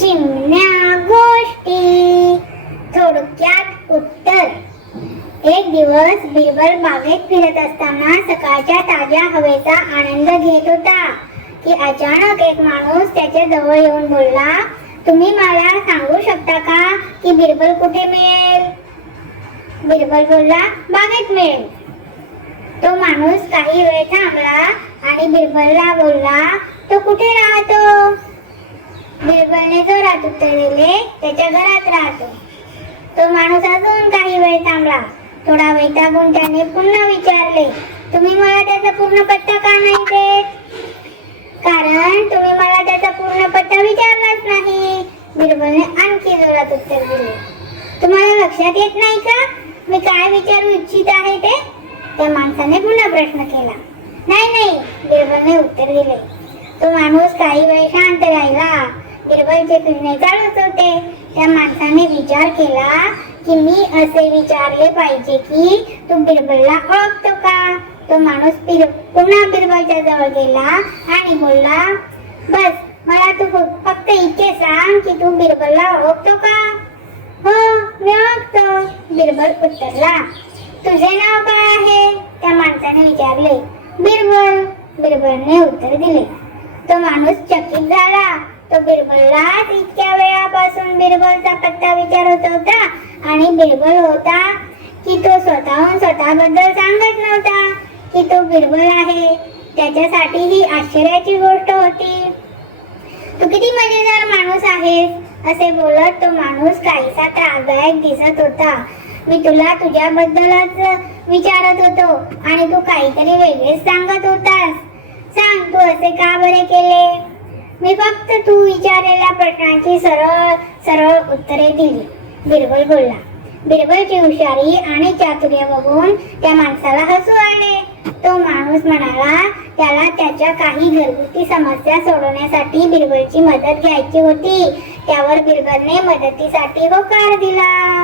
चिमण्या गोष्टी. थोडक्यात उत्तर. एक दिवस बिरबल बागेत फिरत असताना सकाळच्या ताज्या हवेचा आनंद घेत होता की अचानक एक माणूस त्याच्याजवळ येऊन बोलला तुम्ही मला सांगू शकता का की बिरबल कुठे मिळेल? बिरबल बोलला बागेत मिळेल. तो माणूस काही वेळ थांबला आणि बिरबलला बोलला तो कुठे राहतो? बिरबलने त्याच्या घरात राहतो. तो माणूस अजून काही वेळ थांबला. थोडा वैतागून त्याने पुन्हा विचारले तुम्ही मला त्याचा पूर्ण पत्ता का नाही देत? कारण तुम्ही मला त्याचा पूर्ण पत्ता विचारलाच नाही. बिरबलने आणखी जोरात उत्तर दिले. तुम्हाला लक्षात येत नाही का? मी काय विचारू इच्छित आहे ते? त्या माणसाने पुन्हा प्रश्न केला. नाही नाही बिरबलने उत्तर दिले. तो माणूस काही वेळ शांत राहिला. बिरबलचे फिरणे चालूच होते. त्या माणसाने विचार केला की मी असे विचारले पाहिजे की तू बिरबलला ओळखतो का? तो माणूस पुन्हा बिरबलच्या जवळ गेला आणि बोलला बस मला तू फक्त इतके सांग की तू बिरबलला ओळखतो का? हो मी ओळखतो. बिरबल उत्तरला तुझे नाव काय आहे? त्या माणसाने विचारले बिरबल. बिरबलने उत्तर दिले तो माणूस चकित झाला. तो बिरबललाच इतक्या वेळापासून बिरबलचा पत्ता विचारत होता आणि बिरबल होता की तो स्वतःहून स्वतःबद्दल सांगत नव्हता की तो बिरबल आहे. त्याच्यासाठी ही आश्चर्याची गोष्ट होती. तू किती मजेदार माणूस आहेस असे बोलत तो माणूस काहीसा त्रासदायक दिसत होता. मी तुला तुझ्याबद्दलच विचारत होतो आणि तू काहीतरी वेगळेच सांगत होतास. सांग तू असे का बरे केले? मी फक्त तू विचारलेल्या प्रश्नांची सरळ सरळ उत्तरे दिली. बिरबल बोलला बिरबलची हुशारी आणि चातुर्य बघून त्या माणसाला हसू आले. तो माणूस म्हणाला त्याला त्याच्या काही घरगुती समस्या सोडवण्यासाठी बिरबलची मदत घ्यायची होती. त्यावर बिरबलने मदतीसाठी होकार दिला.